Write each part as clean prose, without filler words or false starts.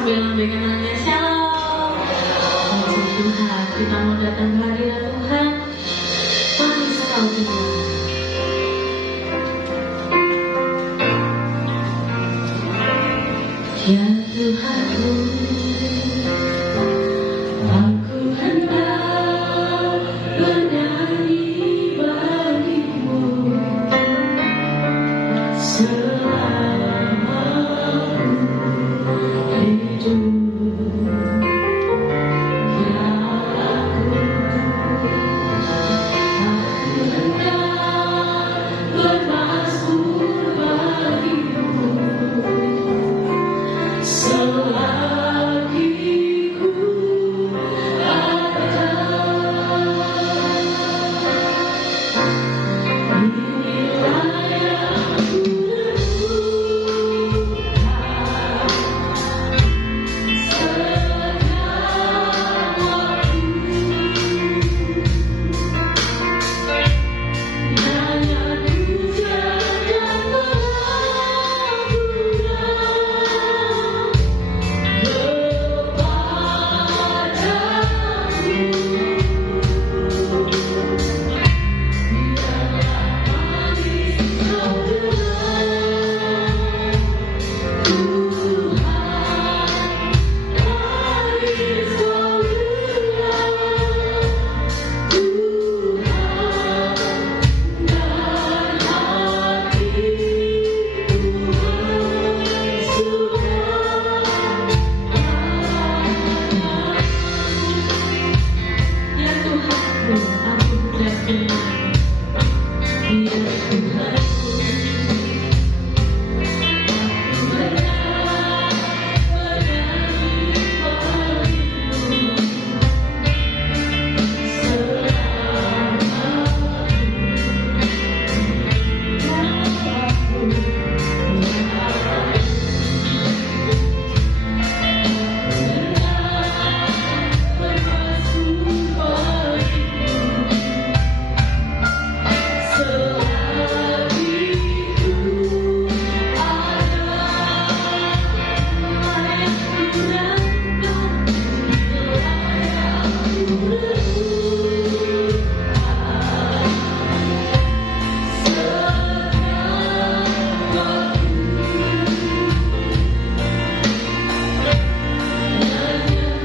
sambil lambaikan tangannya shalom. Puji Tuhan, kita mau datang ke hadirat Tuhan. Tuhan bisa tahu kita. Ya Tuhanku, aku hendak bernyanyi bagimu selama hidup. Ya aku hendak bermazmur bagimu selagi ku ada.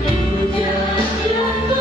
Inilah yang ku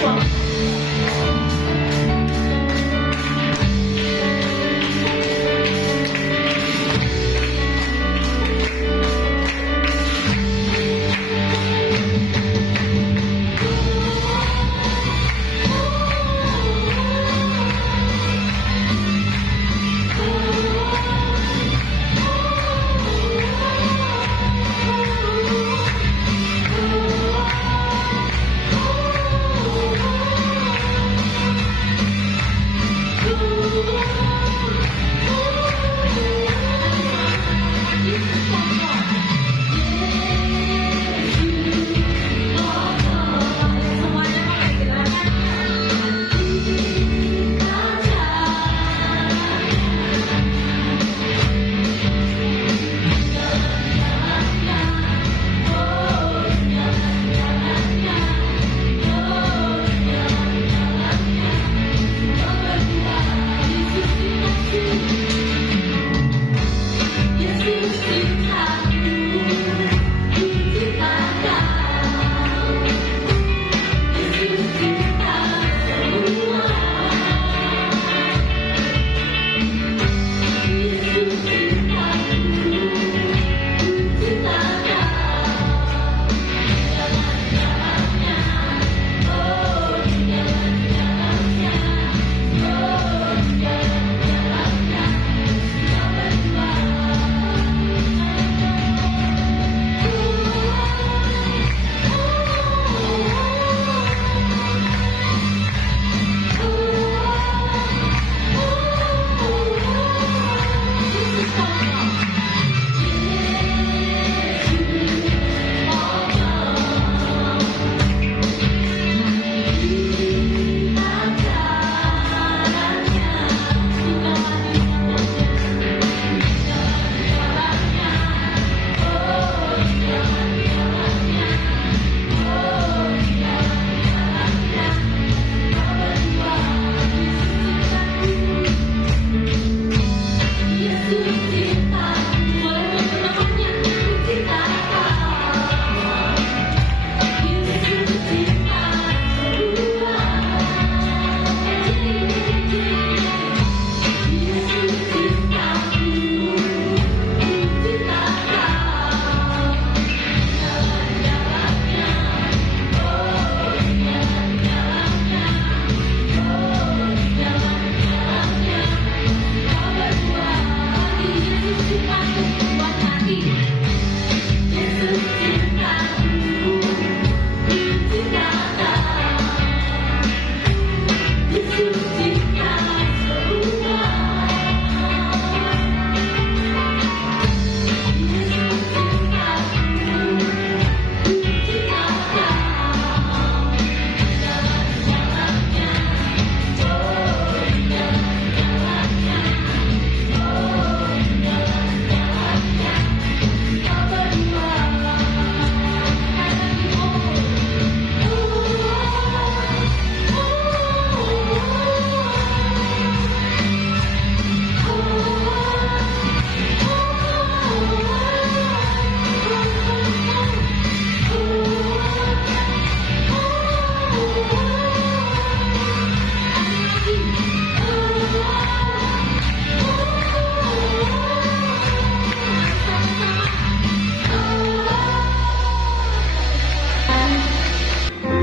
Wow.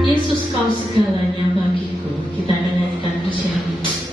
Yesus kau segalanya bagiku. Kita akan nyanyikan pujian ini.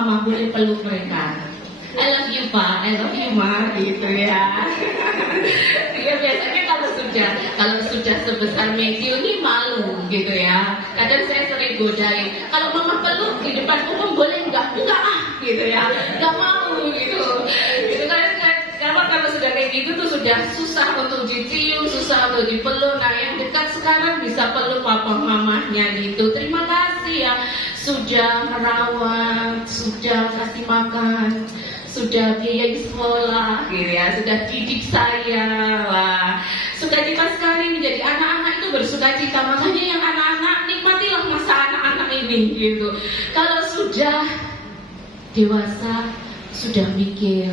mama boleh peluk mereka. I love you Pak, I love you Ma, gitu ya. Ya biasanya kalau sudah sebesar Matthew ini malu gitu ya. Kadang saya sering godain, kalau mama peluk di depan umum boleh enggak gitu ya, nggak mau gitu. Gitu kan, karena kalau sudah kayak gitu tuh sudah susah untuk dicium, susah untuk dipeluk. Nah yang dekat sekarang bisa peluk papa mamahnya gitu. Terima kasih ya sudah merawat, sudah kasih makan, sudah biayai sekolah gitu ya, sudah didik saya. Wah, sukacita sekali menjadi anak-anak itu bersukacita. Makanya yang anak-anak nikmatilah masa anak-anak ini gitu. Kalau sudah dewasa sudah mikir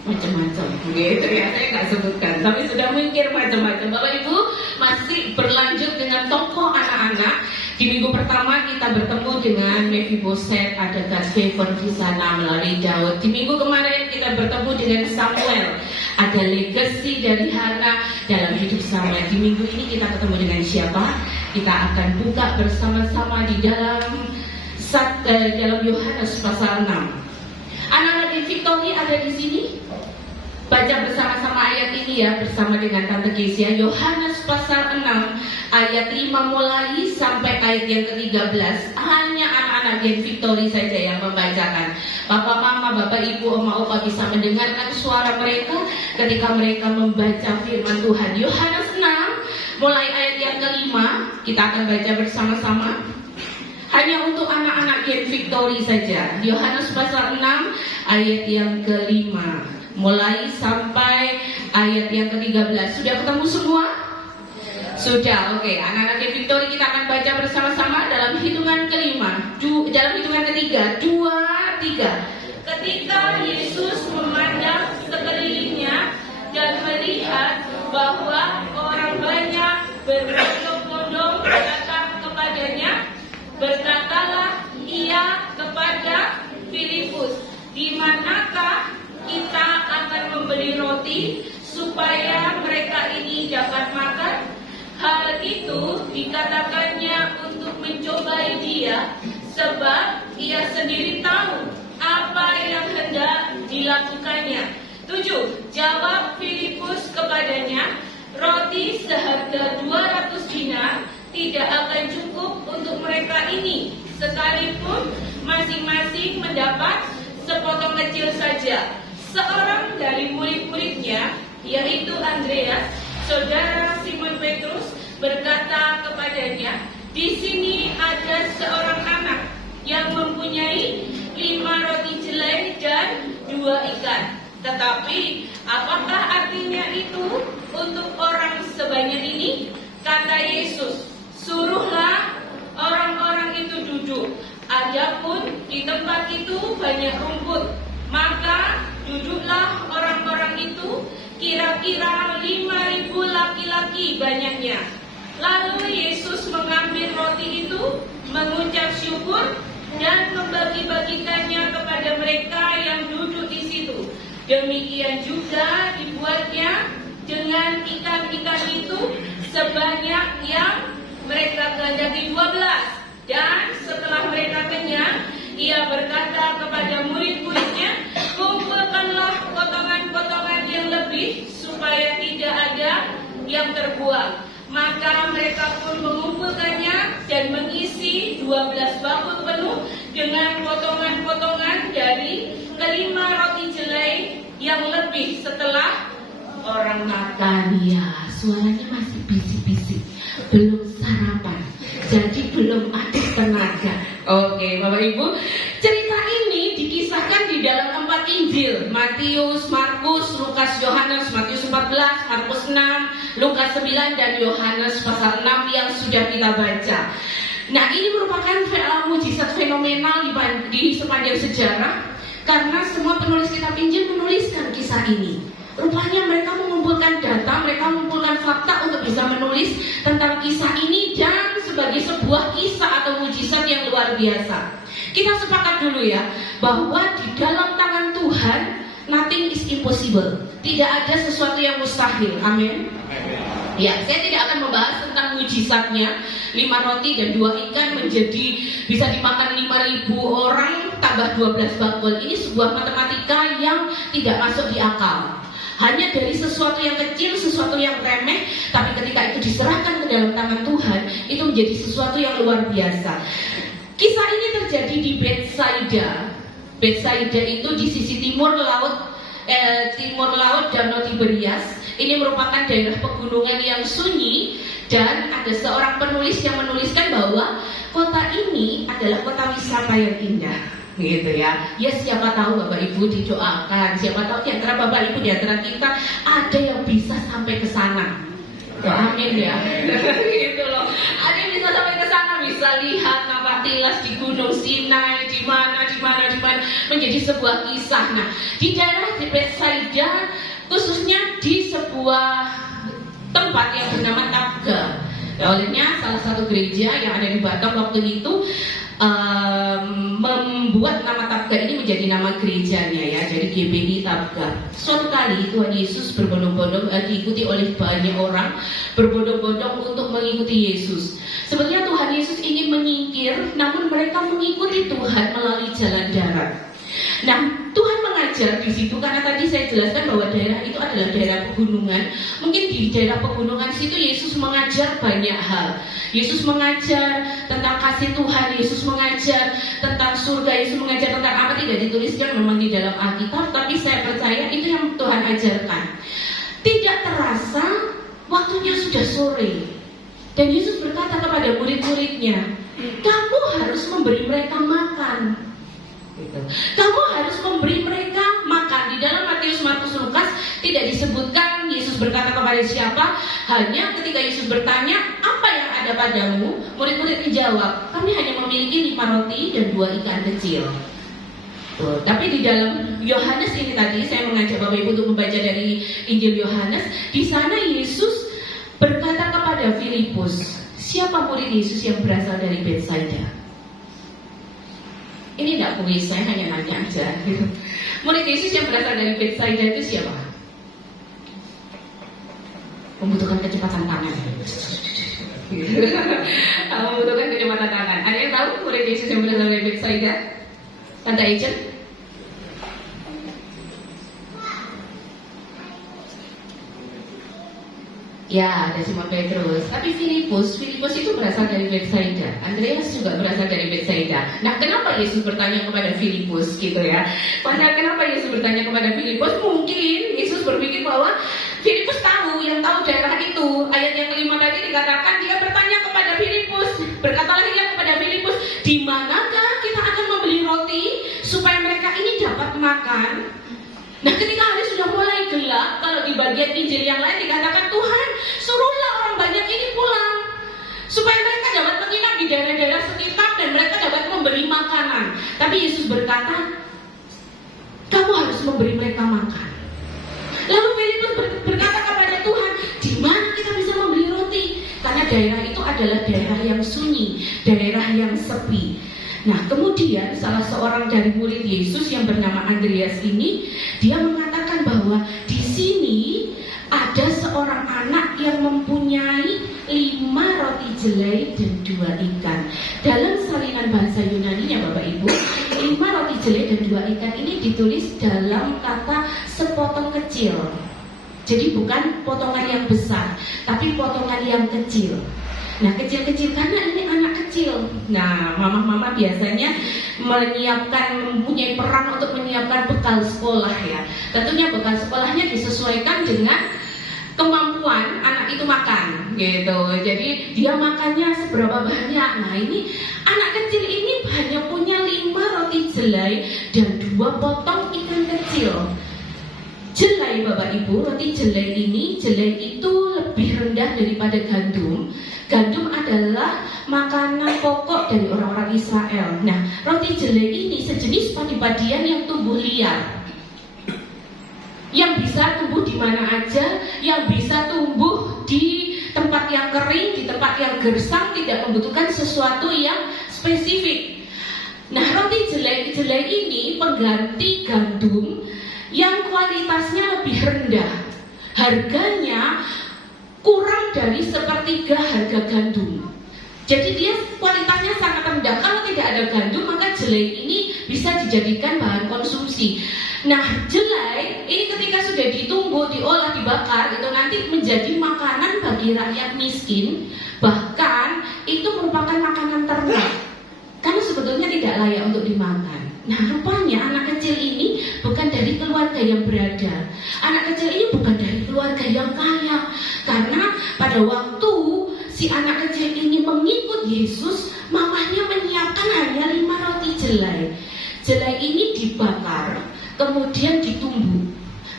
macam-macam gitu ya, saya nggak sebutkan, tapi sudah mikir macam-macam. Bapak Ibu masih berlanjut dengan tokoh anak-anak. Di minggu pertama kita bertemu dengan Mephiboset, ada God's favor di sana melalui Daud. Di minggu kemarin kita bertemu dengan Samuel, ada legacy dari Hana dalam hidup Samuel. Di minggu ini kita ketemu dengan siapa? Kita akan buka bersama-sama di dalam Yohanes pasal 6. Anak-anak di Victory ada di sini? Baca bersama-sama ayat ini ya, bersama dengan Tante Kesia. Yohanes pasal 6 ayat 5 mulai sampai ayat yang ke-13. Hanya anak-anak Gen Victory saja yang membacakan. Bapak mama, bapak ibu, oma opa bisa mendengarkan suara mereka ketika mereka membaca firman Tuhan. Yohanes 6 mulai ayat yang ke-5 kita akan baca bersama-sama. Hanya untuk anak-anak Gen Victory saja. Yohanes pasal 6 ayat yang ke-5 mulai sampai ayat yang ke-13. Sudah ketemu semua? Sudah, oke. Anak-anak Gen Victory kita akan baca bersama-sama dalam hitungan kelima, dalam hitungan ketiga, 2, 3. Ketika Yesus memandang sekelilingnya dan melihat bahwa orang banyak berbondong-bondong datang kepadanya, berkatalah ia kepada Filipus, di manakah kita akan membeli roti supaya mereka ini dapat makan? Hal itu dikatakannya untuk mencobai dia, sebab ia sendiri tahu apa yang hendak dilakukannya. 7. Jawab Filipus kepadanya, roti seharga 200 dinar tidak akan cukup untuk mereka ini, sekalipun masing-masing mendapat sepotong kecil saja. Seorang dari murid-muridnya, yaitu Andreas, saudara Simon Petrus, berkata kepadanya, di sini ada seorang anak yang mempunyai 5 roti jelai dan 2 ikan. Tetapi apakah artinya itu untuk orang sebanyak ini? Kata Yesus, suruhlah orang-orang itu duduk. Adapun di tempat itu banyak rumput, maka duduklah orang-orang itu, kira-kira 5.000 laki-laki banyaknya. Lalu Yesus mengambil roti itu, mengucap syukur, dan membagi-bagikannya kepada mereka yang duduk di situ. Demikian juga dibuatnya dengan ikan-ikan itu sebanyak yang mereka kehendaki 12. Dan setelah mereka kenyang, ia berkata kepada murid-muridnya, kumpulkanlah potongan-potongan yang lebih supaya tidak ada yang terbuang. Maka mereka pun mengumpulkannya dan mengisi 12 bakul penuh dengan potongan-potongan dari kelima roti jelai yang lebih setelah orang makan. Ya, suaranya masih bisik-bisik, belum sarapan, jadi belum ada tenaga. Oke, Bapak Ibu, cerita ini dikisahkan di dalam 4 Injil, Matius, Markus, Lukas, Yohanes. Matius 14, Markus 6, Lukas 9, dan Yohanes pasal 6 yang sudah kita baca. Nah, ini merupakan mujizat fenomenal di sepanjang sejarah, karena semua penulis kitab Injil menuliskan kisah ini. Rupanya mereka mengumpulkan data, mereka mengumpulkan fakta untuk bisa menulis tentang kisah ini dan sebagai sebuah kisah atau mujizat yang luar biasa. Kita sepakat dulu ya, bahwa di dalam tangan Tuhan nothing is impossible. Tidak ada sesuatu yang mustahil. Amin. Ya, saya tidak akan membahas tentang mujizatnya 5 roti dan 2 ikan menjadi bisa dimakan 5.000 orang tambah 12 bakul ini sebuah matematika yang tidak masuk di akal. Hanya dari sesuatu yang kecil, sesuatu yang remeh, tapi ketika itu diserahkan ke dalam tangan Tuhan, itu menjadi sesuatu yang luar biasa. Kisah ini terjadi di Betsaida. Betsaida itu di sisi timur laut Danau Tiberias. Ini merupakan daerah pegunungan yang sunyi, dan ada seorang penulis yang menuliskan bahwa kota ini adalah kota wisata yang indah, gitu ya. Ya siapa tahu Bapak Ibu didoakan, siapa tahu di antara Bapak Ibu di antara kita ada yang bisa sampai ke sana. Amin ya. Gitu loh. Ada yang bisa sampai ke sana, bisa lihat nampak tilas di Gunung Sinai, di mana menjadi sebuah kisah. Nah, di daerah di Betsaida, khususnya di sebuah tempat yang bernama Tabga. Olehnya salah satu gereja yang ada di Batam waktu itu membuat nama Tabga ini menjadi nama gerejanya ya, jadi GBI Tabga. Suatu kali Tuhan Yesus berbondong-bondong diikuti oleh banyak orang, berbondong-bondong untuk mengikuti Yesus. Sebenarnya Tuhan Yesus ingin menyingkir, namun mereka mengikuti Tuhan melalui jalan darat. Nah, Tuhan mengajar di situ karena tadi saya jelaskan bahwa daerah itu adalah daerah pegunungan. Mungkin di daerah pegunungan situ Yesus mengajar banyak hal. Yesus mengajar tentang kasih Tuhan, Yesus mengajar tentang surga, Yesus mengajar tentang apa tidak dituliskan memang di dalam Alkitab, tapi saya percaya itu yang Tuhan ajarkan. Tidak terasa waktunya sudah sore, dan Yesus berkata kepada murid-muridnya, kamu harus memberi mereka makan. Kamu harus memberi mereka makan. Di dalam Matius, Markus, Lukas tidak disebutkan Yesus berkata kepada siapa. Hanya ketika Yesus bertanya, apa yang ada padamu? Murid-murid menjawab, kami hanya memiliki 5 roti dan 2 ikan kecil. Tapi di dalam Yohanes ini tadi saya mengajak Bapak Ibu untuk membaca dari Injil Yohanes. Di sana Yesus berkata kepada Filipus, siapa murid Yesus yang berasal dari Betsaida? Ini tidak kuis, saya hanya nanya aja gitu. Murid Yesus yang berasal dari Betsaida itu siapa? Membutuhkan kecepatan tangan. Membutuhkan kecepatan tangan. Ada yang tahu murid Yesus yang berasal dari Betsaida? Tante Ejen? Ya, ada Simon Petrus. Tapi Filipus itu berasal dari Betsaida. Andreas juga berasal dari Betsaida. Nah, kenapa Yesus bertanya kepada Filipus gitu ya? Kenapa Yesus bertanya kepada Filipus? Mungkin Yesus berpikir bahwa Filipus tahu daerah itu. Ayat yang kelima tadi dikatakan dia bertanya kepada Filipus. Berkatalah ia kepada Filipus, di manakah kita akan membeli roti supaya mereka ini dapat makan? Nah, ketika hari sudah mulai gelap, kalau di bagian Injil yang lain dikatakan, Tuhan, suruhlah orang banyak ini pulang supaya mereka dapat menginap di daerah-daerah sekitar dan mereka dapat memberi makanan. Tapi Yesus berkata, kamu harus memberi mereka makan. Lalu Filipus berkata kepada Tuhan, di mana kita bisa membeli roti? Karena daerah itu adalah daerah yang sunyi, daerah yang sepi. Nah, kemudian salah seorang dari murid Yesus yang bernama Andreas ini, dia mengatakan bahwa di sini ada seorang anak yang mempunyai 5 roti jelai dan 2 ikan. Dalam salinan bahasa Yunani-nya Bapak Ibu, 5 roti jelai dan 2 ikan ini ditulis dalam kata sepotong kecil. Jadi bukan potongan yang besar, tapi potongan yang kecil. Nah, kecil-kecil karena ini anak kecil. Nah, mama-mama biasanya mempunyai peran untuk menyiapkan bekal sekolah ya. Tentunya bekal sekolahnya disesuaikan dengan kemampuan anak itu makan gitu. Jadi dia makannya seberapa banyak. Nah, ini anak kecil ini hanya punya 5 roti jelai dan 2 potong ikan kecil. Jelai Bapak Ibu, roti jelai itu lebih rendah daripada gandum. Gandum adalah makanan pokok dari orang-orang Israel. Nah, roti jelai ini sejenis padi-padian yang tumbuh liar, yang bisa tumbuh di mana aja, yang bisa tumbuh di tempat yang kering, di tempat yang gersang, tidak membutuhkan sesuatu yang spesifik. Nah, roti jelai ini pengganti gandum yang kualitasnya lebih rendah. Harganya kurang dari 1/3 harga gandum. Jadi dia kualitasnya sangat rendah. Kalau tidak ada gandum, maka jelai ini bisa dijadikan bahan konsumsi. Nah, jelai ini ketika sudah ditumbuk, diolah, dibakar, itu nanti menjadi makanan bagi rakyat miskin. Bahkan itu merupakan makanan ternak, karena sebetulnya tidak layak untuk dimakan. Nah, rupanya anak kecil ini bukan dari keluarga yang berada. Anak kecil ini bukan dari keluarga yang kaya. Karena pada waktu si anak kecil ini mengikut Yesus, mamahnya menyiapkan hanya 5 roti jelai. Jelai ini dibakar, kemudian ditumbuk.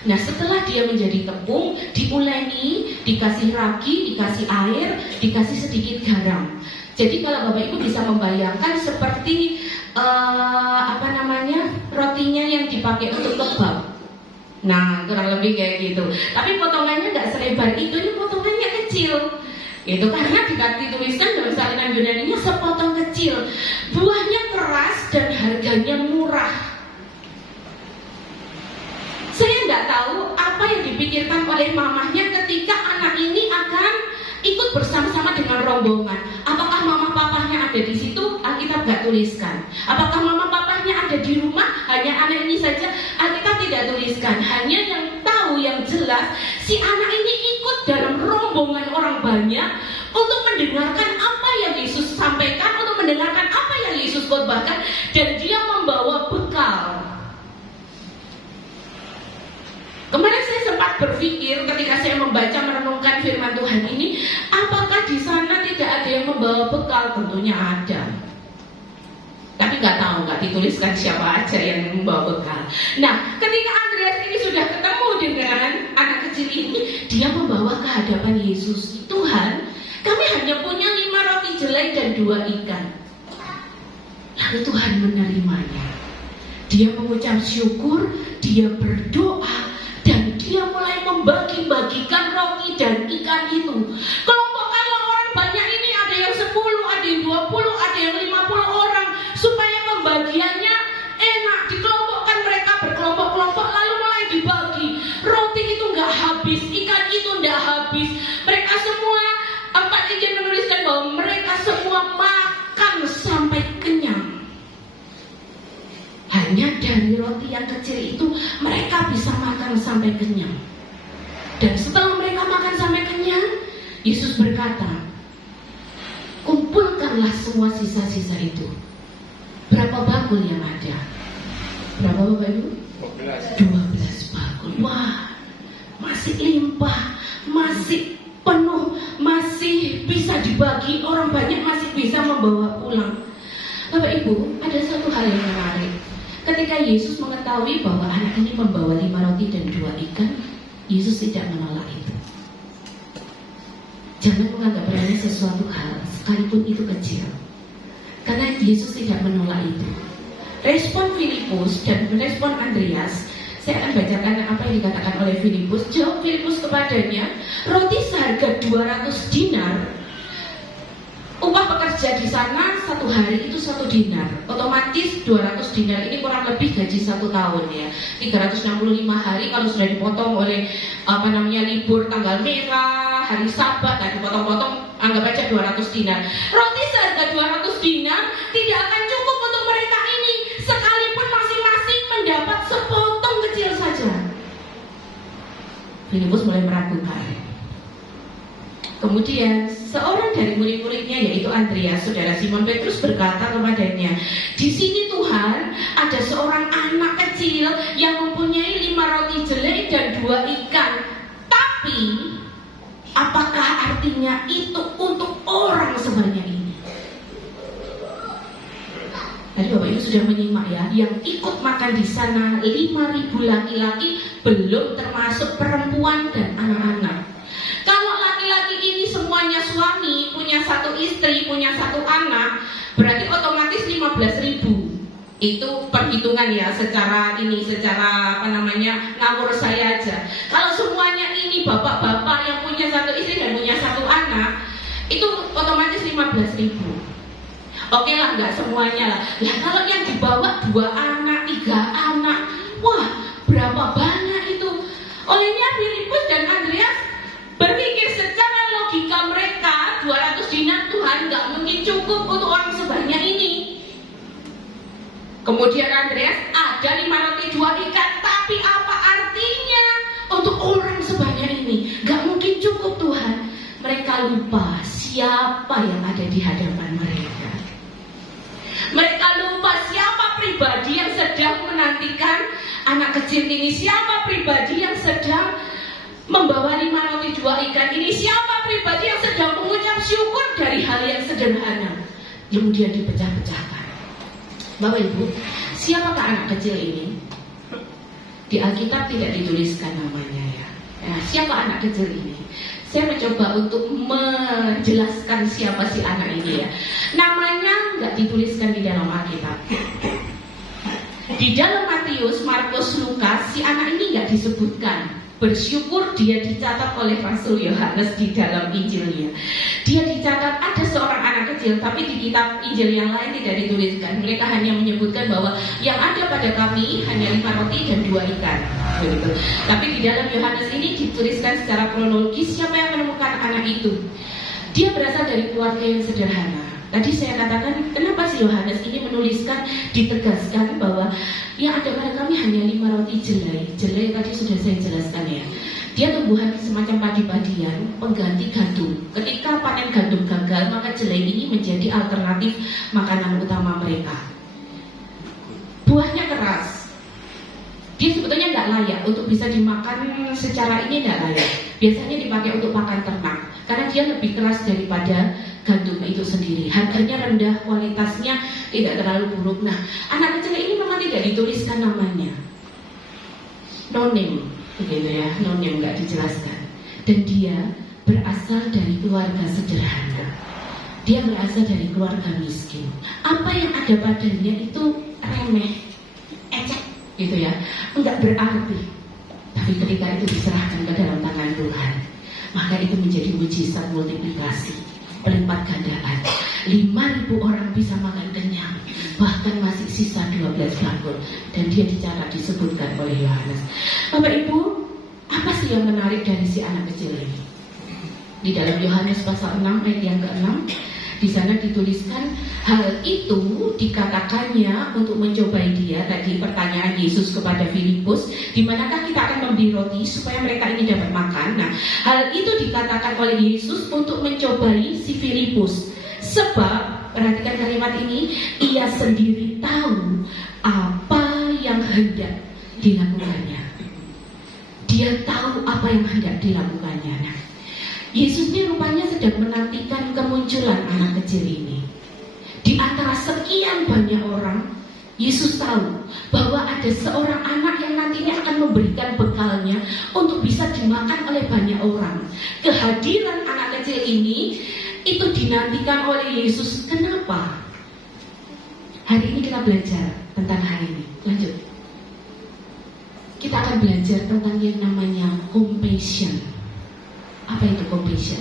Nah, setelah dia menjadi tepung, diuleni, dikasih ragi, dikasih air, dikasih sedikit garam. Jadi kalau Bapak Ibu bisa membayangkan seperti rotinya yang dipakai untuk kebab. Nah, kurang lebih kayak gitu. Tapi potongannya nggak selebar itu, ini potongannya kecil. Itu karena dituliskan dalam salinan Yunaninya sepotong kecil. Buahnya keras dan harganya murah. Saya nggak tahu apa yang dipikirkan oleh mamahnya ketika anak ini akan ikut bersama-sama dengan rombongan. Apakah mama papahnya ada di situ? Alkitab nggak tuliskan. Apakah mama papahnya ada di rumah? Hanya anak ini saja. Alkitab tidak tuliskan. Hanya yang tahu, yang jelas, si anak ini ikut dalam rombongan orang banyak untuk mendengarkan apa yang Yesus sampaikan, untuk mendengarkan apa yang Yesus khotbahkan, dan dia membawa bekal. Kemarin saya sempat berpikir ketika saya membaca merenungkan firman Tuhan ini, apakah di sana tidak ada yang membawa bekal? Tentunya ada. Tapi nggak tahu, nggak dituliskan siapa aja yang membawa bekal. Nah, ketika Andreas ini sudah ketemu dengan anak kecil ini, dia membawa ke hadapan Yesus. Tuhan, kami hanya punya 5 roti jelai dan 2 ikan. Lalu Tuhan menerimanya. Dia mengucap syukur, dia berdoa, dan dia mulai membagi-bagikan roti dan ikan itu. Kelompokkanlah orang banyak ini, ada yang 10, ada yang 20, ada yang 50 orang, supaya pembagiannya enak. Dikelompokkan mereka berkelompok-kelompok, lalu mulai dibagi. Roti itu nggak habis, ikan itu nggak habis. Mereka semua, 4 Injil menuliskan bahwa mereka semua makan sampai kenyang. Hanya dari roti yang kecil itu mereka bisa makan sampai kenyang. Dan setelah mereka makan sampai kenyang, Yesus berkata, kumpulkanlah semua sisa-sisa itu. Berapa bakul yang ada? Berapa Bapak Ibu? 12 bakul. Wah, masih limpah, masih penuh, masih bisa dibagi. Orang banyak masih bisa membawa pulang. Bapak Ibu, ada satu hal yang menarik. Ketika Yesus mengetahui bahwa anak ini membawa 5 roti dan 2 ikan, Yesus tidak menolak itu. Jangan menganggap remeh sesuatu hal, sekalipun itu kecil. Karena Yesus tidak menolak itu. Respon Filipus dan respon Andreas, saya akan bacakan apa yang dikatakan oleh Filipus. Jawab Filipus kepadanya, roti seharga 200 dinar. Upah pekerja di sana 1 hari itu 1 dinar. Otomatis 200 dinar ini kurang lebih gaji 1 tahun ya. 365 hari kalau sudah dipotong oleh libur tanggal merah, hari Sabat, dipotong-potong, anggap aja 200 dinar. Roti seharga 200 dinar tidak akan cukup untuk mereka ini, sekalipun masing-masing mendapat sepotong kecil saja. Filipus mulai meragukan. Kemudian seorang dari murid-muridnya yaitu Andreas, saudara Simon Petrus, berkata kepadanya, di sini Tuhan ada seorang anak kecil yang mempunyai 5 roti jelai dan 2 ikan. Tapi apakah artinya itu untuk orang sebanyak ini? Tadi Bapak Ibu sudah menyimak ya, yang ikut makan di sana 5.000 laki-laki, belum termasuk perempuan dan anak-anak. Kalau laki-laki ini semuanya suami, punya 1 istri, punya 1 anak, berarti otomatis 15.000. Itu perhitungan ya, secara ngawur saya aja. Kalau semuanya ini bapak-bapak yang punya 1 istri dan punya 1 anak, itu otomatis 15.000. Oke lah, nggak semuanya lah. Lah kalau yang dibawa 2 anak, 3 anak, wah berapa banyak itu. Olehnya Filipus dan Andreas berpikir secara logika mereka, 200 dinar Tuhan nggak mungkin cukup untuk orang sebanyak ini. Kemudian Kemudian Andreas, ada 5 roti 2 ikan, tapi apa artinya untuk orang sebanyak ini? Gak mungkin cukup Tuhan. Mereka lupa siapa yang ada di hadapan mereka. Mereka lupa siapa pribadi yang sedang menantikan anak kecil ini. Siapa pribadi yang sedang membawa 5 roti 2 ikan ini. Siapa pribadi yang sedang mengucap syukur dari hal yang sederhana, kemudian dipecah-pecahkan. Bapak Ibu, siapakah anak kecil ini? Di Alkitab tidak dituliskan namanya ya. Siapa anak kecil ini? Saya mencoba untuk menjelaskan siapa si anak ini ya. Namanya nggak dituliskan di dalam Alkitab. Di dalam Matius, Markus, Lukas, si anak ini nggak disebutkan. Bersyukur dia dicatat oleh Rasul Yohanes di dalam Injilnya. Dia dicatat ada seorang anak kecil, tapi di kitab Injil yang lain tidak dituliskan. Mereka hanya menyebutkan bahwa yang ada pada kami hanya 5 roti dan 2 ikan. Begitu. Tapi di dalam Yohanes ini dituliskan secara kronologis siapa yang menemukan anak itu. Dia berasal dari keluarga yang sederhana. Tadi saya katakan kenapa si Yohanes ini menuliskan, ditegaskan bahwa yang ada pada kami hanya 5 roti jelai. Jelai tadi sudah saya jelaskan ya. Dia tumbuhan semacam padi-padian, pengganti gandum. Ketika panen gandum gagal, maka jelai ini menjadi alternatif makanan utama mereka. Buahnya keras. Dia sebetulnya tidak layak untuk bisa dimakan secara ini, tidak layak. Biasanya dipakai untuk pakan ternak karena dia lebih keras daripada gandum itu sendiri. Harganya rendah, kualitasnya tidak terlalu buruk. Nah, anak kecil ini memang tidak dituliskan namanya. No name, begitu ya, no name nggak dijelaskan. Dan dia berasal dari keluarga sederhana. Dia berasal dari keluarga miskin. Apa yang ada padanya itu remeh, ecek, gitu ya, enggak berarti. Tapi ketika itu diserahkan ke dalam tangan Tuhan, maka itu menjadi mujizat multiplikasi, pelipat gandaan. 5.000 orang bisa makan kenyang, bahkan masih sisa 12 bangkul. Dan dia dicatat disebutkan oleh Yohanes. Bapak Ibu, apa sih yang menarik dari si anak kecil ini? Di dalam Yohanes pasal 6 ayat yang ke-6, di sana dituliskan hal itu dikatakannya untuk mencobai dia. Tadi pertanyaan Yesus kepada Filipus, di manakah kita akan membeli roti supaya mereka ini dapat makan. Nah, hal itu dikatakan oleh Yesus untuk mencobai si Filipus. Sebab, perhatikan kalimat ini, ia sendiri tahu apa yang hendak dilakukannya. Dia tahu apa yang hendak dilakukannya. Nah, Yesus ini rupanya sedang menantikan kemunculan anak kecil ini. Di antara sekian banyak orang, Yesus tahu bahwa ada seorang anak yang nantinya akan memberikan bekalnya untuk bisa dimakan oleh banyak orang. Kehadiran anak kecil ini itu dinantikan oleh Yesus. Kenapa? Hari ini kita belajar tentang hal ini. Lanjut. Kita akan belajar tentang yang namanya compassion. Apa itu compassion?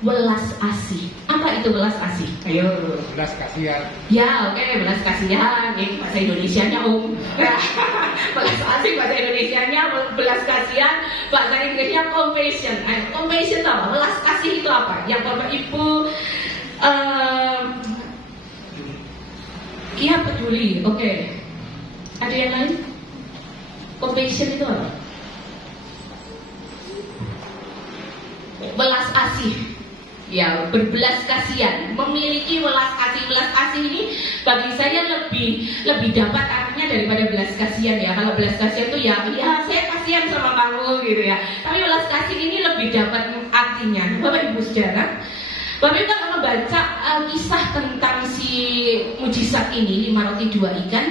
Welas asih. Apa itu welas asih? Ayo. Belas kasihan. Ya, oke, belas kasihan. Ini bahasa Indonesianya Om. Welas asih bahasa Indonesianya, belas kasihan. Bahasa Inggrisnya compassion. Compassion itu apa? Welas kasih itu apa? Yang Bapak Ibu iya peduli. Oke. Ada yang lain? Compassion itu apa? Belas asih, ya, berbelas kasihan, memiliki welas kasih. Welas kasih ini bagi saya lebih dapat artinya daripada belas kasihan ya. Kalau belas kasihan itu ya saya kasihan sama kamu gitu ya. Tapi welas kasih ini lebih dapat artinya. Bapak Ibu saudara, Bapak Ibu kalau membaca kisah tentang si mujizat ini 5 roti 2 ikan,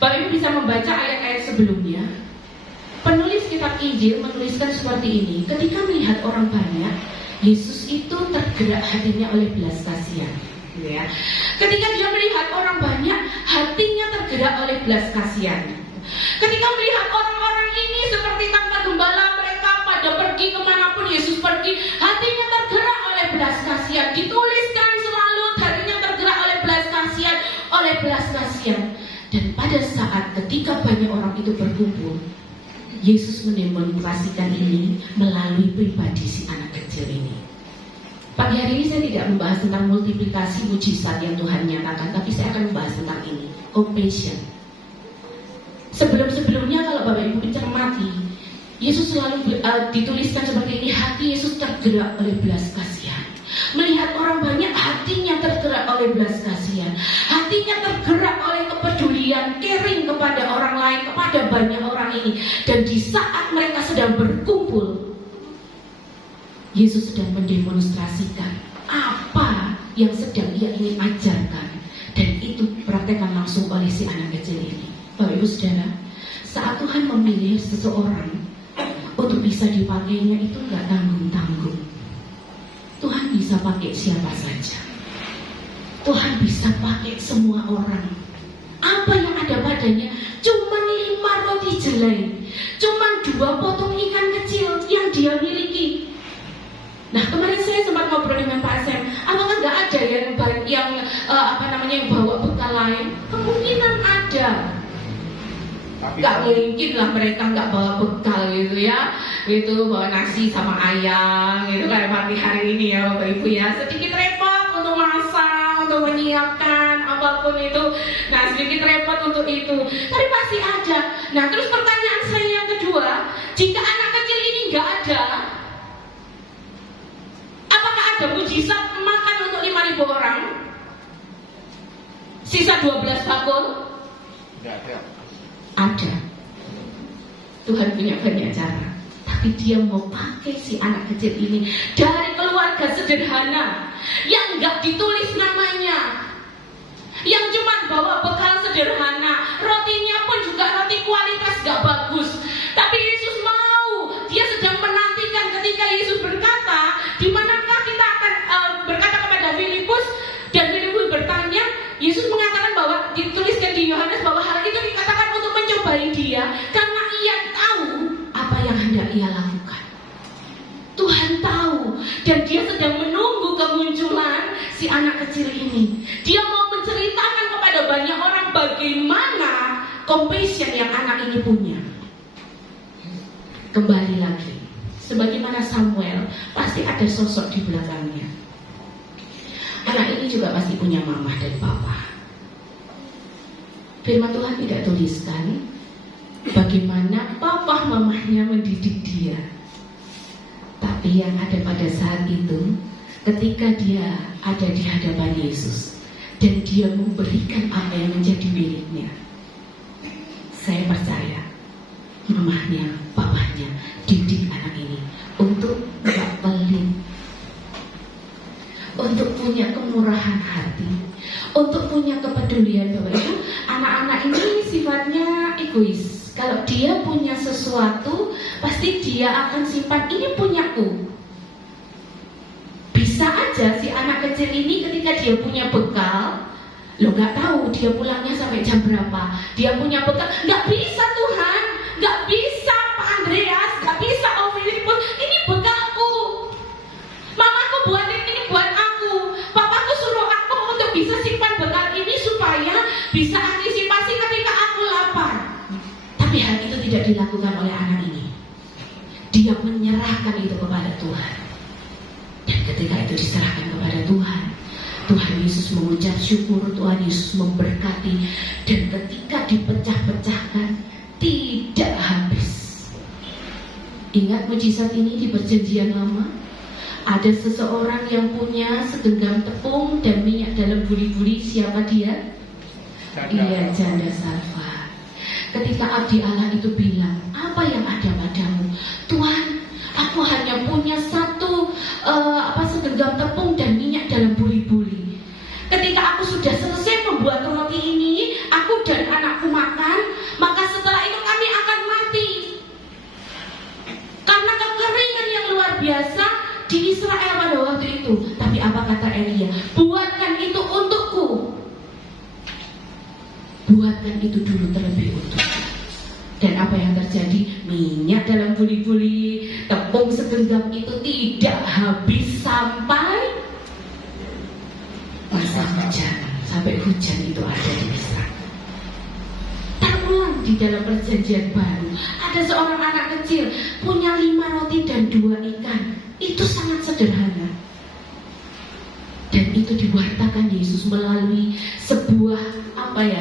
Bapak Ibu bisa membaca ayat-ayat sebelumnya. Penulis kitab Injil menuliskan seperti ini. Ketika melihat orang banyak, Yesus itu tergerak hatinya oleh belas kasihan. Gitu ya. Ketika dia melihat orang banyak, hatinya tergerak oleh belas kasihan. Ketika melihat orang-orang ini seperti tanpa gembala, mereka pada pergi kemanapun Yesus pergi, hatinya tergerak oleh belas kasihan. Dituliskan selalu hatinya tergerak oleh belas kasihan, oleh belas kasihan. Dan pada saat ketika banyak orang itu berkumpul, Yesus mendemonstrasikan ini melalui pribadi si anak kecil ini. Pagi hari ini saya tidak membahas tentang multiplikasi mujizat yang Tuhan nyatakan, tapi saya akan membahas tentang ini, compassion. Sebelum-sebelumnya kalau Bapak Ibu mencermati, Yesus selalu dituliskan seperti ini, hati Yesus tergerak oleh belas kasihan. Melihat orang banyak, hatinya tergerak oleh belas kasihan. Hatinya tergerak oleh kepedulian, caring kepada orang lain, kepada banyak orang ini. Dan di saat mereka sedang berkumpul, Yesus sedang mendemonstrasikan apa yang sedang ia ingin ajarkan. Dan itu praktekkan langsung oleh si anak kecil ini. Bapak Ibu Saudara, saat Tuhan memilih seseorang untuk bisa dipakainya, itu gak tanggung-tanggung. Tuhan bisa pakai siapa saja. Tuhan bisa pakai semua orang. Apa yang ada padanya? Cuman 5 roti jelai, cuman 2 potong ikan kecil yang dia miliki. Nah, kemarin saya sempat ngobrol dengan Pak Sam, apakah nggak ada yang bawa bekal lain? Kemungkinan ada. Gak mungkin lah mereka nggak bawa bekal gitu ya, gitu bawa nasi sama ayam gitu kayak pagi hari ini ya Bapak Ibu ya. Sedikit repot untuk masak, untuk menyiapkan apapun itu. Nah, sedikit repot untuk itu, tapi pasti ada. Nah, terus pertanyaan saya yang kedua, jika anak kecil ini nggak ada, apakah ada mujizat makan untuk 5.000 orang? Sisa 12 bakul? Nggak ada. Ada. Tuhan punya banyak cara, tapi dia mau pakai si anak kecil ini dari keluarga sederhana yang nggak ditulis namanya, yang cuma bawa bekal sederhana, rotinya pun juga roti kualitas nggak bagus. Tapi Yesus mau, dia sedang menantikan ketika Yesus berkata, di manakah kita akan berkata kepada Filipus, dan Filipus bertanya, Yesus mengatakan bahwa dituliskan di Yohanes bahwa hal itu dikatakan untuk mencobai dia karena ia tahu apa yang hendak ia lakukan. Tuhan tahu, dan dia sedang menunggu kemunculan si anak kecil ini. Dia mau menceritakan kepada banyak orang bagaimana compassion yang anak ini punya. Kembali lagi, sebagaimana Samuel, pasti ada sosok di belakangnya. Anak ini juga pasti punya mama dan papa. Firman Tuhan tidak tuliskan bagaimana papa mamahnya mendidik dia. Tapi yang ada pada saat itu, ketika dia ada di hadapan Yesus dan dia memberikan apa yang menjadi miliknya, saya percaya mamahnya, papahnya didik anak ini untuk tidak pelit, untuk punya kemurahan hati, untuk punya kepedulian. Bapak Ibu, anak-anak ini sifatnya egois. Kalau dia punya sesuatu, pasti dia akan simpan, ini punyaku. Bisa aja si anak kecil ini ketika dia punya bekal, lo nggak tahu dia pulangnya sampai jam berapa. Dia punya bekal, nggak bisa Tuhan, nggak bisa Pak Andreas, nggak bisa Om Filipus, ini bekalku. Mamaku buatin ini buat aku, papaku suruh aku untuk bisa simpan bekal ini supaya bisa antisipasi ketika aku lapar. Tapi hal itu tidak dilakukan oleh anak ini. Dia menyerahkan itu kepada Tuhan. Dan ketika itu diserahkan kepada Tuhan, Tuhan Yesus mengucap syukur, Tuhan Yesus memberkati, dan ketika dipecah-pecahkan tidak habis. Ingat mujizat ini di Perjanjian Lama. Ada seseorang yang punya segenggam tepung dan minyak dalam buli-buli. Siapa dia? Iya, janda Sarfat. Ketika abdi Allah itu bilang, apa yang ada padamu? Tuhan, aku hanya punya segenggam tepung dan minyak dalam buli-buli. Ketika aku sudah selesai membuat roti ini, aku dan anakku makan, maka setelah itu kami akan mati. Karena kekeringan yang luar biasa di Israel pada waktu itu. Tapi apa kata Elia? Buatkan itu untukku. Buatkan itu dulu terlebih untukku. Dan apa yang terjadi? Minyak dalam buli-buli, tepung segenggam itu tidak habis sampai masa hujan. Sampai hujan itu ada di Israel. Terulang di dalam Perjanjian Baru, ada seorang anak kecil punya 5 roti dan 2 ikan. Itu sangat sederhana. Dan itu diwartakan Yesus melalui sebuah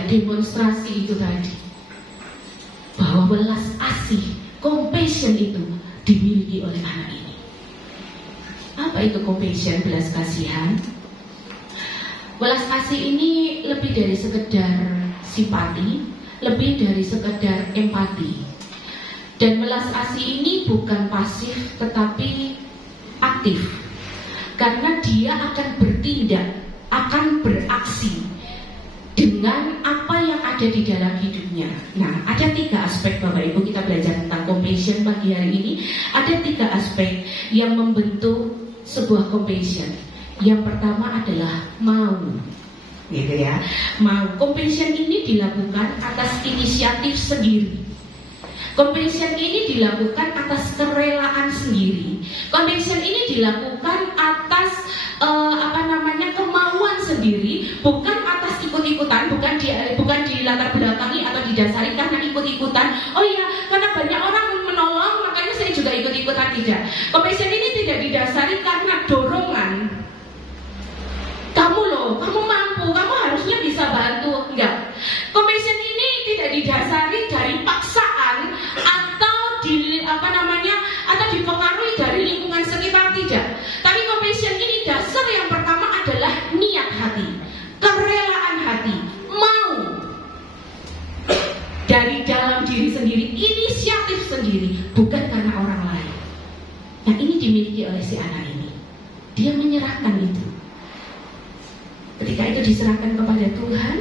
demonstrasi itu tadi. bahwa welas asih, compassion itu dimiliki oleh anak ini. Apa itu compassion, belas kasihan? Welas asih ini lebih dari sekedar simpati, lebih dari sekedar empati. Dan welas asih ini bukan pasif tetapi aktif. Karena dia akan bertindak, akan beraksi dengan apa yang ada di dalam hidupnya. Nah, ada 3 aspek Bapak Ibu, kita belajar tentang compassion pagi hari ini. Ada 3 aspek yang membentuk sebuah compassion. Yang pertama adalah mau, gitu ya. Mau. Compassion ini dilakukan atas inisiatif sendiri. Compassion ini dilakukan atas kerelaan sendiri. Compassion ini dilakukan atas kemauan sendiri, bukan atas ikut-ikutan, bukan dilatar belakangi atau didasari karena ikut-ikutan. Oh iya, karena banyak orang menolong, makanya saya juga ikut-ikutan. Tidak. Compassion ini tidak didasari karena dorongan. Kamu loh, kamu mampu, kamu harusnya bisa bantu. Enggak. Compassion ini tidak didasari dari paksaan atau atau dipengaruhi dari lingkungan sekitar, tidak. Tapi compassion ini dasar yang pertama adalah niat hati, kerelaan hati, mau dari dalam diri sendiri, inisiatif sendiri, bukan karena orang lain. Nah, ini dimiliki oleh si anak ini. Dia menyerahkan itu. Ketika itu diserahkan kepada Tuhan,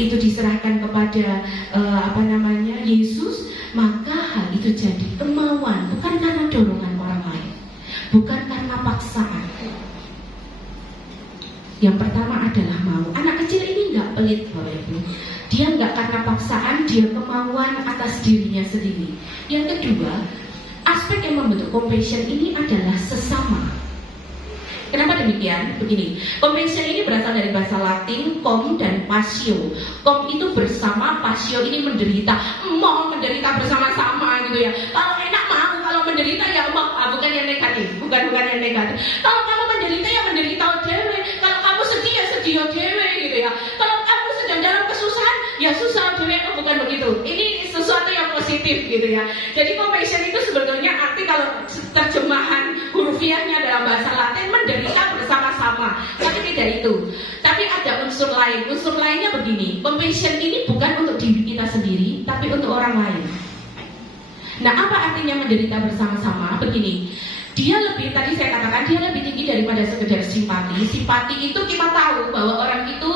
itu diserahkan kepada Yesus, maka hal itu jadi kemauan, bukan karena dorongan orang lain, bukan karena paksaan. Yang pertama adalah mau. Anak kecil ini nggak pelit, Bapak Ibu. Dia nggak karena paksaan, dia kemauan atas dirinya sendiri. Yang kedua, aspek yang membentuk compassion ini adalah sesama. Kenapa demikian? Begini, compassion ini berasal dari bahasa Latin com dan passio. Com itu bersama, passio ini menderita. Mau menderita bersama-sama gitu ya. Kalau enak mau, kalau menderita ya mau. Bukan yang negatif, bukan yang negatif. Kalau kamu menderita ya menderita dewe. Kalau kamu sedih ya sedih dewe gitu ya. Kalau kamu sedang dalam kesusahan ya susah dewe. Oh, bukan begitu. Ini sesuatu yang positif gitu ya. Jadi compassion itu sebetulnya arti kalau terjemahan hurufiahnya dalam bahasa Latin menderita bersama-sama, tapi tidak itu. Tapi ada unsur lain. Unsur lainnya begini, compassion ini bukan untuk diri kita sendiri, tapi untuk orang lain. Nah, apa artinya menderita bersama-sama? Begini, dia lebih, tadi saya katakan dia lebih tinggi daripada sekedar simpati. Simpati itu kita tahu bahwa orang itu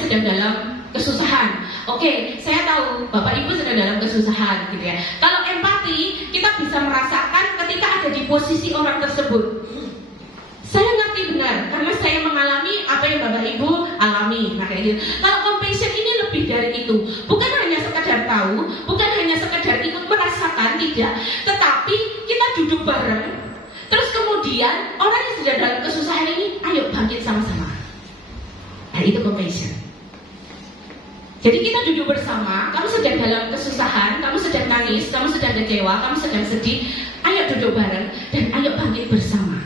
sedang dalam kesusahan. Oke, saya tahu Bapak Ibu sedang dalam kesusahan gitu ya. Kalau empati, kita bisa merasakan ketika ada di posisi orang tersebut. Saya ngerti benar karena saya mengalami apa yang Bapak Ibu alami. Nah, kayak gitu. Kalau compassion ini lebih dari itu. Bukan hanya sekedar tahu, bukan hanya sekedar ikut merasakan, tidak. Tetapi kita duduk bareng. Terus kemudian orang yang sedang dalam kesusahan ini, ayo bangkit sama-sama. Nah, itu compassion. Jadi kita duduk bersama, kamu sedang dalam kesusahan, kamu sedang nangis, kamu sedang kecewa, kamu sedang sedih, ayo duduk bareng dan ayo bangkit bersama.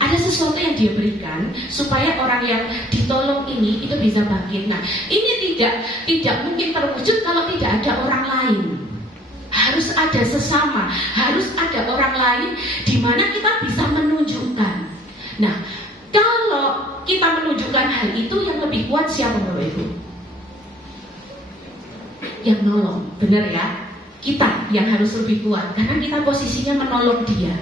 Ada sesuatu yang dia berikan supaya orang yang ditolong ini itu bisa bangkit. Nah, ini tidak mungkin terwujud kalau tidak ada orang lain. Harus ada sesama, harus ada orang lain di mana kita bisa menunjukkan. Nah, kalau kita menunjukkan hal itu, yang lebih kuat siapa, Bapak Ibu? Yang nolong, benar ya? Kita yang harus lebih kuat karena kita posisinya menolong dia.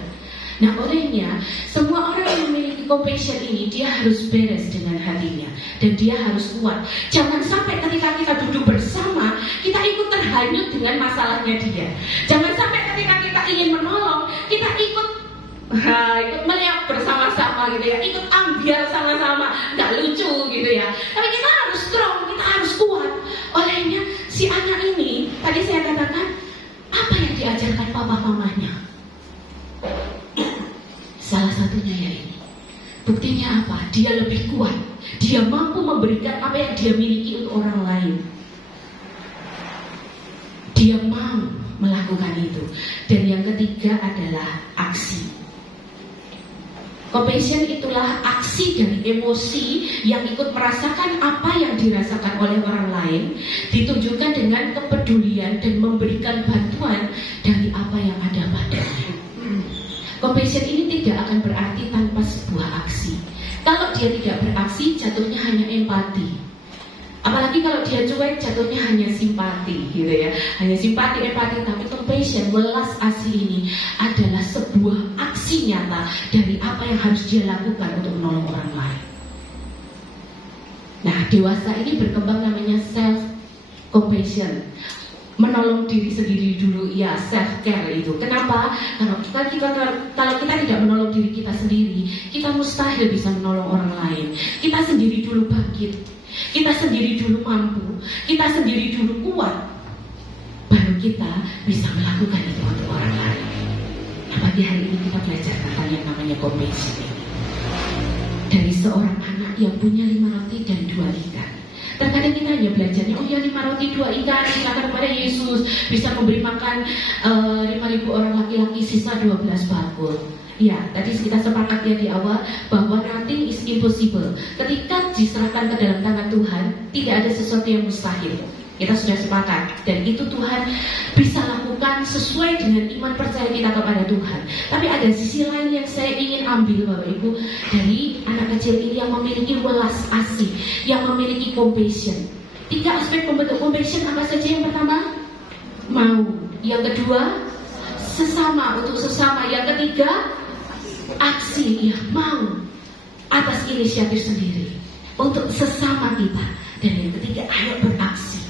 Nah, olehnya semua orang yang memiliki compassion ini, dia harus beres dengan hatinya dan dia harus kuat. Jangan sampai ketika kita duduk bersama kita ikut terhanyut dengan masalahnya dia. Jangan sampai ketika kita ingin menolong kita ikut melihat bersama-sama gitu ya, ikut ambiar sama-sama, nggak lucu gitu ya. Tapi kita harus strong, kita harus kuat. Olehnya si anak ini, tadi saya katakan, apa yang diajarkan papa mamanya? Salah satunya ya ini. Buktinya apa? Dia lebih kuat. Dia mampu memberikan apa yang dia miliki untuk orang lain. Dia mau melakukan itu. Dan yang ketiga adalah aksi. Compassion itulah aksi dari emosi yang ikut merasakan apa yang dirasakan oleh orang lain, ditunjukkan dengan kepedulian dan memberikan dia tidak beraksi, jatuhnya hanya empati. Apalagi kalau dia cuek, jatuhnya hanya simpati, gitu ya. Hanya simpati, empati, tapi compassion, welas asih ini adalah sebuah aksi nyata dari apa yang harus dia lakukan untuk menolong orang lain. Nah, dewasa ini berkembang namanya self compassion, menolong diri sendiri dulu, ya, self care itu. Kenapa? Karena kalau kita tidak menolong diri kita sendiri, kita mustahil bisa menolong orang lain. Kita sendiri dulu bangkit, kita sendiri dulu mampu, kita sendiri dulu kuat, baru kita bisa melakukan itu untuk orang lain. Nah, pagi hari ini kita belajar tentang yang namanya compassion ini. Dari seorang anak yang punya 5 roti dan 2 ikan. Terkadang kita hanya belajarnya, oh ya 5 roti 2 ikan, silakan kepada Yesus, bisa memberi makan 5.000 orang laki-laki, sisa 12 bakul. Ya, tadi kita sepakat ya di awal bahwa nothing is impossible. Ketika diserahkan ke dalam tangan Tuhan, tidak ada sesuatu yang mustahil. Kita sudah sepakat, dan itu Tuhan bisa lakukan sesuai dengan iman percaya kita kepada Tuhan. Tapi ada sisi lain yang saya ingin ambil, Bapak Ibu, dari anak kecil ini yang memiliki welas asih, yang memiliki compassion. 3 aspek pembentuk compassion apa saja? Yang pertama, mau. Yang kedua, sesama, untuk sesama. Yang ketiga, aksi, ya, mau atas inisiatif sendiri untuk sesama kita. Dan yang ketiga, ayo beraksi.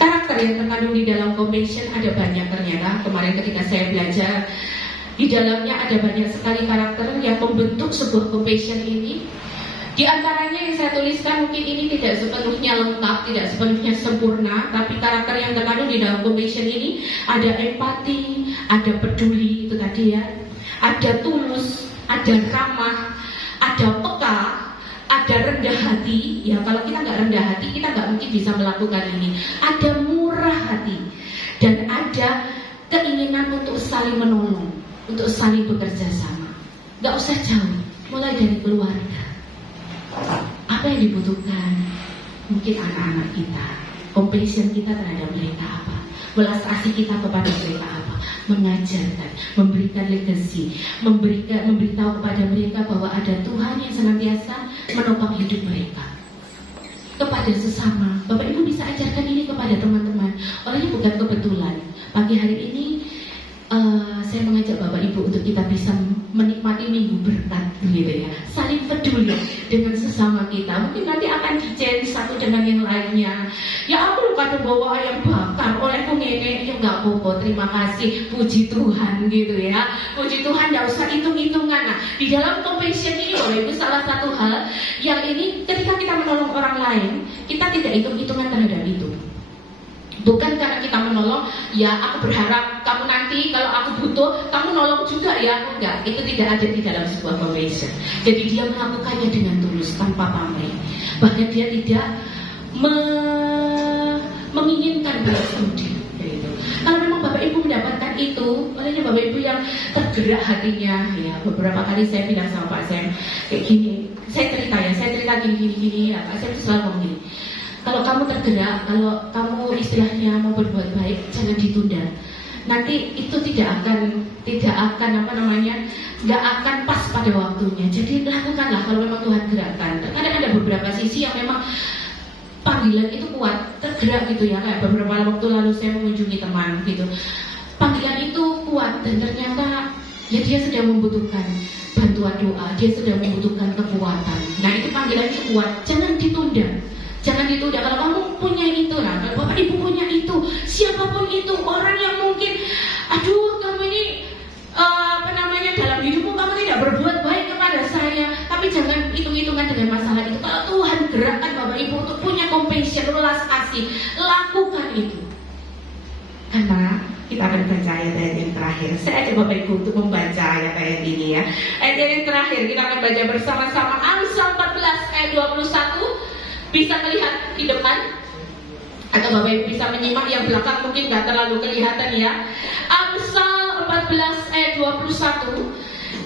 Karakter yang terkandung di dalam compassion ada banyak ternyata. Kemarin ketika saya belajar, di dalamnya ada banyak sekali karakter yang membentuk sebuah compassion ini. Di antaranya yang saya tuliskan mungkin ini tidak sepenuhnya lengkap, tidak sepenuhnya sempurna, tapi karakter yang terkandung di dalam compassion ini ada empati, ada peduli, itu tadi ya, ada tulus, ada ramah, ada peka, ada rendah hati. Ya, kalau kita nggak rendah hati, kita nggak mungkin bisa melakukan ini. Ada murah hati, dan ada keinginan untuk saling menolong, untuk saling bekerja sama. Nggak usah jauh, mulai dari keluarga. Apa yang dibutuhkan? Mungkin anak-anak kita, compassion kita terhadap mereka apa? Welas asih kita kepada mereka apa? Mengajarkan, memberikan legacy, memberitahu kepada mereka bahwa ada Tuhan yang senantiasa menopang hidup mereka. Kepada sesama, Bapak Ibu bisa ajarkan ini kepada teman-teman. Olehnya bukan kebetulan, pagi hari ini saya mengajak Bapak Ibu untuk kita bisa menikmati minggu berkat, gitu ya. Saling peduli dengan sesama kita. Mungkin nanti akan di-change satu dengan yang lainnya. Ya, aku lupa bawa ayam bakar, olehku ngene, ya nggak apa-apa, terima kasih, puji Tuhan, gitu ya. Puji Tuhan, nggak usah hitung-hitungan. Nah, di dalam compassion ini, Bapak Ibu, salah satu hal yang ini, ketika kita menolong orang lain, kita tidak hitung-hitungan terhadap itu. Bukan karena kita menolong, ya aku berharap kamu nanti kalau aku butuh, kamu nolong juga ya. Enggak, itu tidak ada di dalam sebuah compassion. Jadi dia melakukannya dengan tulus, tanpa pamrih. Bahkan dia tidak menginginkan balas budi. Kalau memang Bapak Ibu mendapatkan itu, olehnya Bapak Ibu yang tergerak hatinya, ya beberapa kali saya bilang sama Pak Sam, kayak gini, saya cerita gini, ya Pak Sam selalu ngomong gini. Kalau kamu tergerak, kalau kamu istilahnya mau berbuat baik, jangan ditunda. Nanti itu tidak akan nggak akan pas pada waktunya. Jadi lakukanlah kalau memang Tuhan gerakkan. Kadang ada beberapa sisi yang memang panggilan itu kuat, tergerak gitu ya. Kayak beberapa waktu lalu saya mengunjungi teman gitu. Panggilan itu kuat dan ternyata ya dia sedang membutuhkan bantuan doa, dia sedang membutuhkan kekuatan. Nah, itu panggilan itu kuat, jangan ditunda. Jangan ditunda. Kalau kamu punya itu, nah, kalau Bapak Ibu punya itu, siapapun itu, orang yang mungkin, aduh kamu ini dalam hidupmu kamu tidak berbuat baik kepada saya, tapi jangan hitung-hitungan dengan masalah itu. Kalau Tuhan gerakkan Bapak Ibu untuk punya compassion, welas asih, lakukan itu. Karena kita akan baca ayat yang terakhir. Saya ajak Bapak Ibu untuk membaca ayat ini ya. Ayat yang terakhir kita akan baca bersama-sama Amsal 14 ayat 21. Bisa terlihat di depan atau Bapak Ibu bisa menyimak yang belakang mungkin nggak terlalu kelihatan ya. Amsal 14 ayat 21.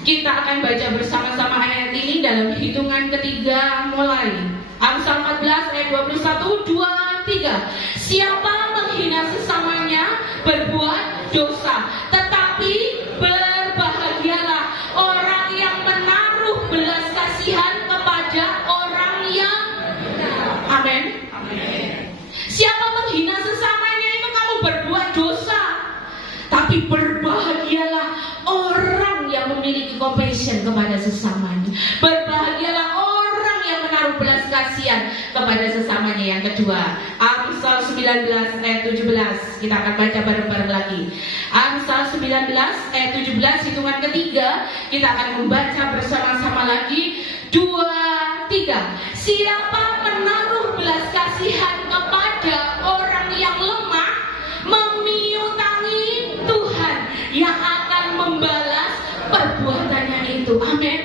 Kita akan baca bersama-sama ayat ini dalam hitungan ketiga mulai. Amsal 14 ayat 21, 2, 3. Siapa menghina sesamanya berbuat dosa, tetapi berbahagialah orang yang menaruh Tapi berbahagialah orang yang memiliki compassion kepada sesamanya. Berbahagialah orang yang menaruh belas kasihan kepada sesamanya. Yang kedua, Amsal 19 ayat 17. Kita akan baca bareng-bareng lagi. Amsal 19 ayat 17, hitungan ketiga kita akan membaca bersama-sama lagi. 2, 3. Siapa menaruh belas kasihan kepada orang yang lemah, memiutangi Tuhan yang akan membalas perbuatannya itu. Amin.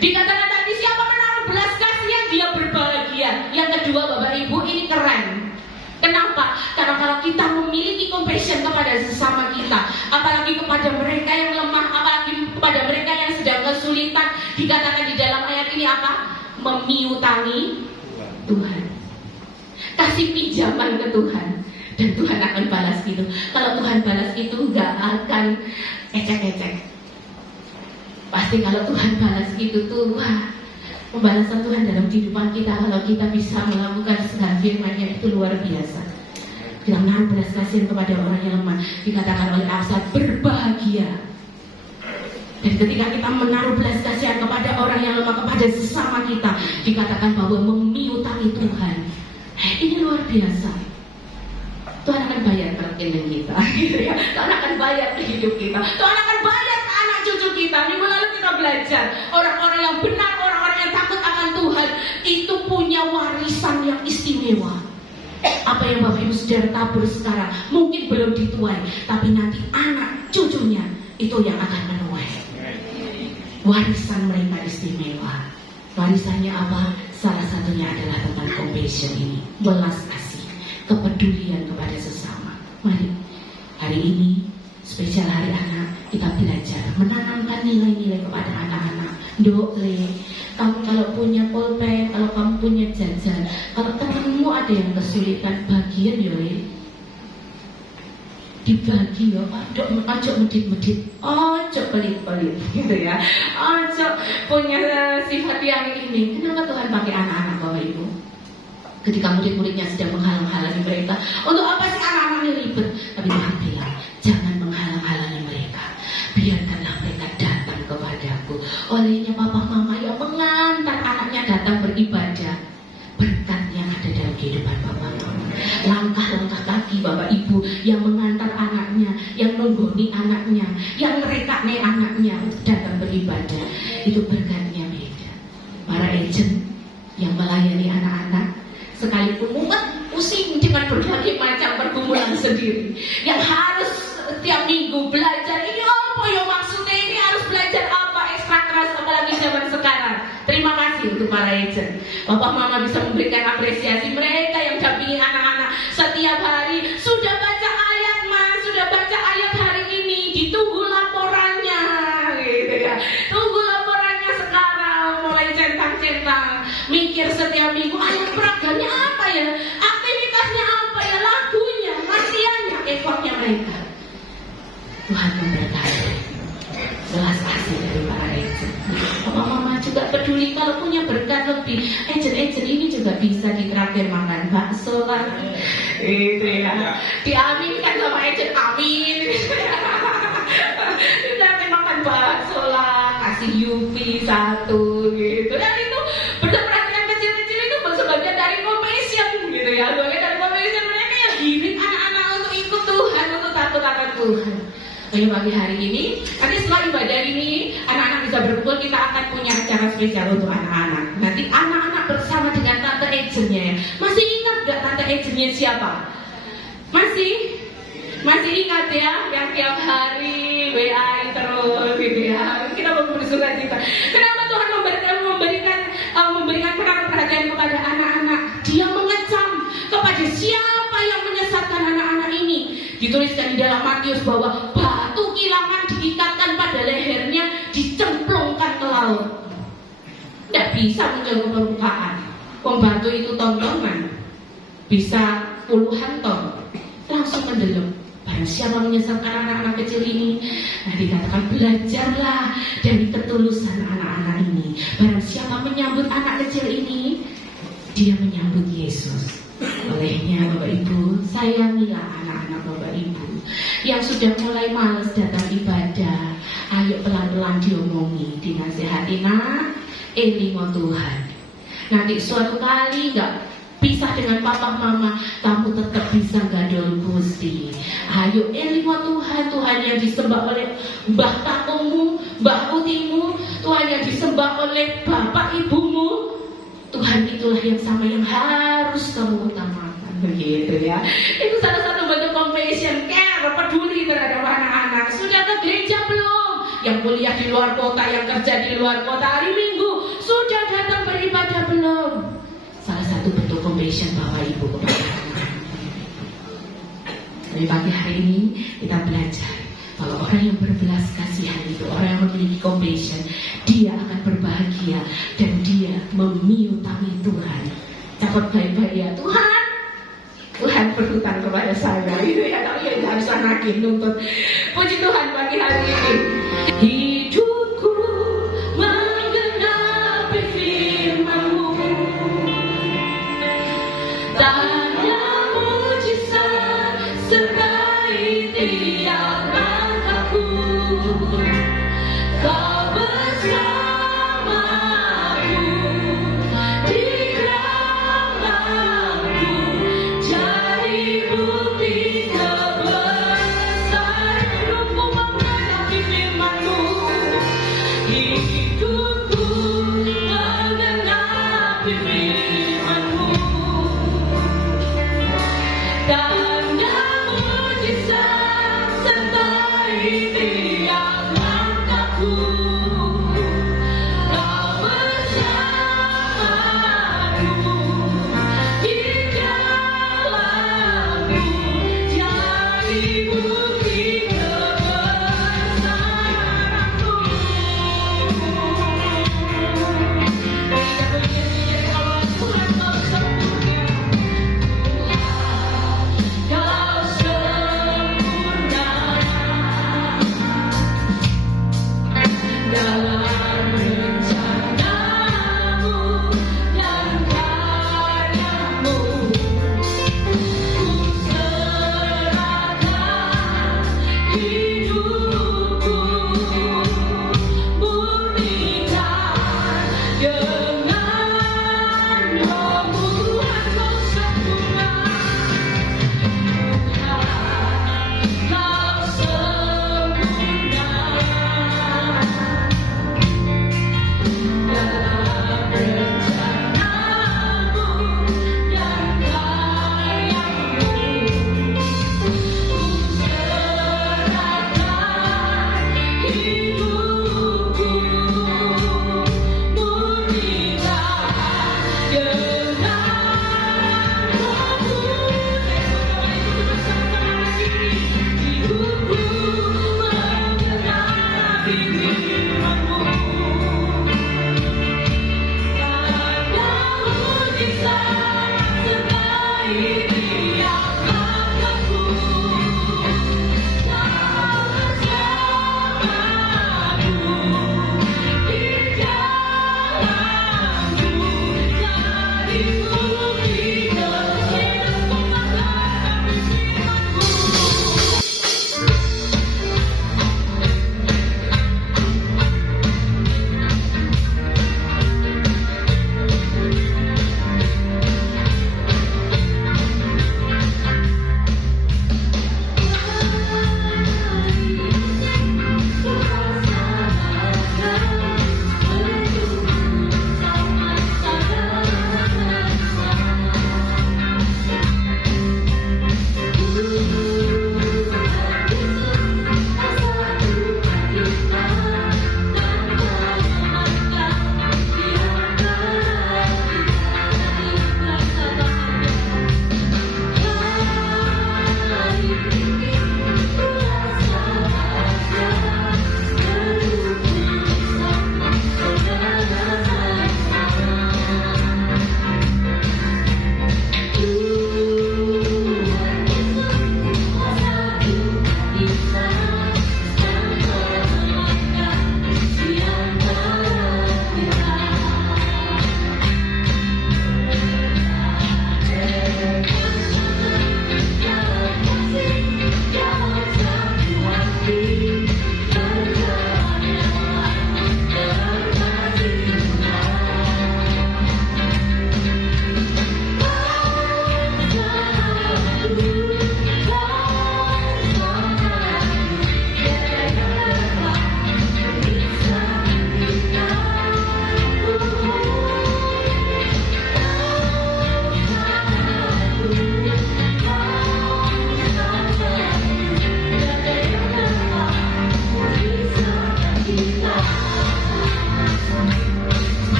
Dikatakan tadi, siapa menaruh belas kasihan, dia berbahagia. Yang kedua, Bapak Ibu, ini keren. Kenapa? Karena kalau kita memiliki compassion kepada sesama kita, apalagi kepada mereka yang lemah, apalagi kepada mereka yang sedang kesulitan, dikatakan di dalam ayat ini apa? Memiutangi Tuhan. Kasih pinjaman ke Tuhan, dan Tuhan akan balas itu. Kalau Tuhan balas itu gak akan ecek-ecek. Pasti kalau Tuhan balas itu tuh, wah, pembalasan Tuhan dalam kehidupan kita, kalau kita bisa melakukan segala firman-Nya itu luar biasa. Kita menaruh belas kasihan kepada orang yang lemah, dikatakan oleh Amsal, berbahagia. Dan ketika kita menaruh belas kasihan kepada orang yang lemah, kepada sesama kita, dikatakan bahwa memiutangi Tuhan. Ini luar biasa. Tuhan akan bayar rekening kita, gitu ya. Tuhan akan bayar ke hidup kita. Tuhan akan bayar ke anak cucu kita. Minggu lalu kita belajar, orang-orang yang benar, orang-orang yang takut akan Tuhan, itu punya warisan yang istimewa. Apa yang Bapak Ibu Saudara tabur sekarang mungkin belum dituai, tapi nanti anak cucunya itu yang akan menuai. Warisan mereka istimewa. Warisannya apa? Salah satunya adalah tentang compassion ini, belas kasih, kepedulian kepada sesama. Mari hari ini spesial hari anak, kita belajar menanamkan nilai-nilai kepada anak-anak. Dole, kamu kalau punya pulpen, kalau kamu punya jajan, kalau temanmu ada yang kesulitan, bagian yole, dibagi ya, ojo medit-medit, ojo pelit-pelit, gitu ya, ojo punya sifat yang ini. Kenapa Tuhan pakai anak-anak, Bapak Ibu? Ketika murid-muridnya sedang menghalang-halangi mereka, untuk apa sih anak-anak ini ribet? Tapi Tuhan bilang, jangan menghalang-halangi mereka, biarkanlah mereka datang kepadaku. Olehnya papa mama yang mengantar anaknya datang beribadah, berkat yang ada dalam kehidupan bapak mama. Langkah-langkah kaki Bapak Ibu yang mengantar anaknya, yang nunggoni anaknya, yang merekakne anaknya datang beribadah, itu berkatnya beda. Para agent yang melayani anak-anak, sekalipun mumet, pusing dengan berbagai macam pergumulan sendiri, yang harus setiap minggu belajar, ini apa ya maksudnya, ini harus belajar apa, ekstra keras, apalagi zaman sekarang. Terima kasih untuk para agent. Bapak mama bisa memberikan apresiasi mereka yang dampingi anak-anak setiap hari. Sudah baca ayat mas, sudah baca ayat hari ini, ditunggu laporannya, gitu ya. Tunggu laporannya sekarang, mulai centang-centang, mikir setiap minggu ayat peragamnya apa ya, aktivitasnya apa ya, lagunya, latihannya, effortnya mereka. Tuhan memberkati. Belas kasih dari para agent. Papa mama juga peduli kalau punya berkat lebih. Agent ini juga bisa ditraktir makan bakso kan, itu ya. Diaminkan sama agent, amin. Ditraktir makan bakso lah, kasih Yupi 1 gitu. Dan itu perhatian kecil-kecil itu sebagian dari compassion gitu ya. Sebagian dari compassion mereka yang giring anak-anak untuk ikut Tuhan, untuk takut akan Tuhan. Jadi pagi hari ini, nanti setelah ibadah ini, anak-anak bisa berkumpul, kita akan punya acara spesial untuk anak-anak. Nanti anak-anak bersama dengan tante agentnya ya. Masih ingat gak tante agentnya siapa? Masih ingat ya, yang tiap hari WA terus gitu ya. Kita mau bersuka cita. Kenapa Tuhan memberikan perhatian kepada anak-anak? Dia mengecam kepada siapa yang menyesatkan anak-anak ini. Dituliskan di dalam Matius bahwa batu kilangan diikatkan pada lehernya, dicemplungkan ke laut. Tidak bisa muncul ke permukaan. Batu itu tontonan, bisa puluhan ton, langsung mendelep. Barang siapa menyesatkan anak-anak kecil ini, nah dikatakan belajarlah dari ketulusan anak-anak ini. Barang siapa menyambut anak kecil ini, dia menyambut Yesus. Olehnya Bapak Ibu, sayangilah anak-anak Bapak Ibu yang sudah mulai males datang ibadah. Ayo pelan-pelan diomongi, dinasehati, nak, elingo Tuhan. Nanti suatu kali nggak pisah dengan papa mama, kamu tetap bisa gadol Gusti. Ayo elingo Tuhan, Tuhan yang disembah oleh mbah kakungmu, mbah utimu, Tuhan yang disembah oleh bapak ibumu. Tuhan itulah yang sama yang harus kamu utamakan. Begitu ya. Itu salah satu bentuk compassion, care, peduli terhadap anak-anak. Sudah ke gereja belum? Yang kuliah di luar kota, yang kerja di luar kota, hari Minggu sudah datang beribadah belum? Salah satu bentuk compassion Bapak Ibu kepada anak-anak. Tapi pagi hari ini kita belajar bahwa orang yang berbelas kasihan itu, orang yang memiliki compassion, dia akan berbahagia dan dia memiutangi Tuhan. Catat baik-baik ya, Tuhan berhutang kepada saya. Itu ya, kalau ya harus anakin nuntut. Puji Tuhan pagi hari ini. Hidupku menggenapi firman-Mu, tanda mujizat sertai tiap langkahku. Kau bersamaku di dalamku, jadi bukti kebesaran. Hidupku menggenapi firman-Mu, hidupku menggenapi firman-Mu, tanda mujizat sertai tiap langkahku. Kau bersamaku di dalamku, jadi bukti kebesaran-Mu. Tuhan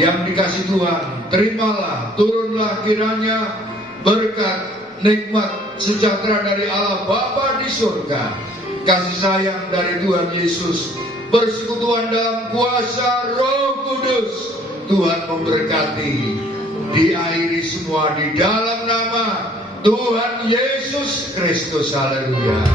yang dikasih Tuhan, terimalah, turunlah kiranya berkat, nikmat, sejahtera dari Allah Bapa di surga, kasih sayang dari Tuhan Yesus, persekutuan dalam kuasa Roh Kudus. Tuhan memberkati. Diakhiri semua di dalam nama Tuhan Yesus Kristus. Haleluya.